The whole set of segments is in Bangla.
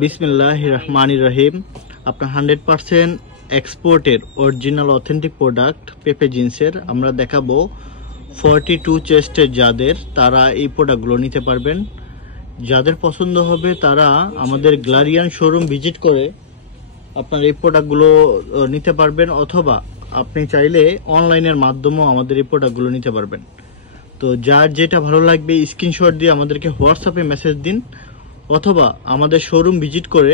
বিসমিল্লাহির রহমানির রহিম। আপনার 100% এক্সপোর্টের অরিজিনাল অথেন্টিক প্রোডাক্ট পেপে জিন্সের আমরা দেখাবো 42 চেস্টের। যাদের তারা এই প্রোডাক্টগুলো নিতে পারবেন, যাদের পছন্দ হবে তারা আমাদের গ্লারিয়ান শোরুম ভিজিট করে আপনার এই প্রোডাক্টগুলো নিতে পারবেন, অথবা আপনি চাইলে অনলাইনের মাধ্যমেও আমাদের এই প্রোডাক্টগুলো নিতে পারবেন। তো যার যেটা ভালো লাগবে স্ক্রিনশট দিয়ে আমাদেরকে হোয়াটসঅ্যাপে মেসেজ দিন, অথবা আমাদের শোরুম ভিজিট করে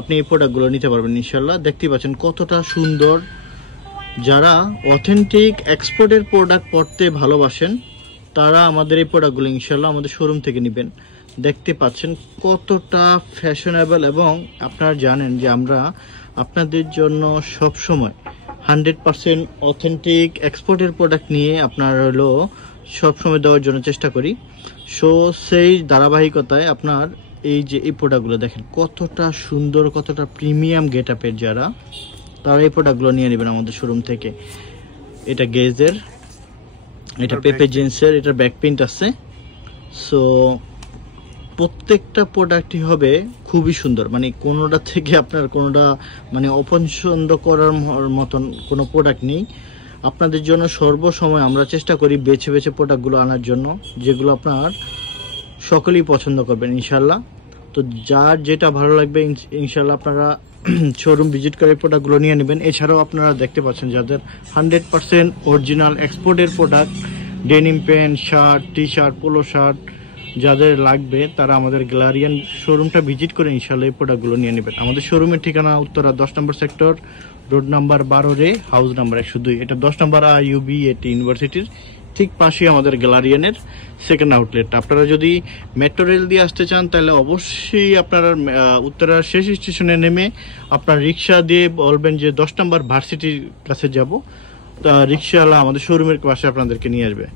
আপনি এই প্রোডাক্টগুলো নিতে পারবেন ইনশাল্লাহ। দেখতেই পাচ্ছেন কতটা সুন্দর। যারা অথেন্টিক এক্সপোর্টের প্রোডাক্ট পড়তে ভালোবাসেন তারা আমাদের এই প্রোডাক্টগুলো ইনশাল্লাহ আমাদের শোরুম থেকে নেবেন। দেখতে পাচ্ছেন কতটা ফ্যাশনেবল, এবং আপনারা জানেন যে আমরা আপনাদের জন্য সব সময় 100% অথেন্টিক এক্সপোর্টের প্রোডাক্ট নিয়ে আপনার হলো সবসময় দেওয়ার জন্য চেষ্টা করি। সো সেই ধারাবাহিকতায় আপনার এই যে এই প্রোডাক্টগুলো দেখেন কতটা সুন্দর, কতটা প্রিমিয়াম গেট আপের, যারা তারা এই প্রোডাক্টগুলো নিয়ে নেবেন আমাদের শোরুম থেকে। এটা গেজের, এটা পেপে জিন্সের, এটার ব্যাক প্রিন্ট আছে। সো প্রত্যেকটা প্রোডাক্টই হবে খুবই সুন্দর, মানে কোনোটা থেকে আপনার কোনোটা মানে অপছন্দ করার মতন কোনো প্রোডাক্ট নেই। আপনাদের জন্য সর্বসময় আমরা চেষ্টা করি বেছে বেছে প্রোডাক্টগুলো আনার জন্য, যেগুলো আপনার সকলেই পছন্দ করবেন ইনশাল্লাহ। তো যার যেটা ভালো লাগবে ইনশাল্লাহ আপনারা শোরুম ভিজিট করে প্রোডাক্টগুলো নিয়ে নেবেন। এছাড়াও আপনারা দেখতে পাচ্ছেন যাদের 100% অরিজিনাল এক্সপোর্টের product, denim pant, shirt, T shirt, polo shirt যাদের লাগবে তারা আমাদের গ্লারিয়ান শোরুমটা ভিজিট করে ইনশাল্লাহ এই প্রোডাক্টগুলো নিয়ে নেবেন। আমাদের শোরুমের ঠিকানা উত্তরা 10 নম্বর sector, road number 12 house number 102। এটা 10 নম্বর IUB-AT ইউনিভার্সিটির ঠিক পাশে আমাদের গ্যালারিয়ানের সেকেন্ড আউটলেট। আপনারা যদি মেট্রো রেল দিয়ে আসতে চান তাহলে অবশ্যই আপনারা উত্তরার শেষ স্টেশনে নেমে আপনার রিক্সা দিয়ে বলবেন যে 10 নম্বর ভার্সিটির কাছে যাব, তা রিক্সাওয়ালা আমাদের শোরুমের পাশে আপনাদেরকে নিয়ে আসবে।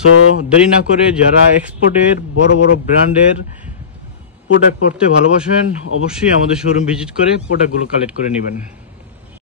সো দেরি না করে যারা এক্সপোর্টের বড় বড় ব্র্যান্ডের প্রোডাক্ট পড়তে ভালোবাসেন অবশ্যই আমাদের শোরুম ভিজিট করে প্রোডাক্টগুলো কালেক্ট করে নেবেন।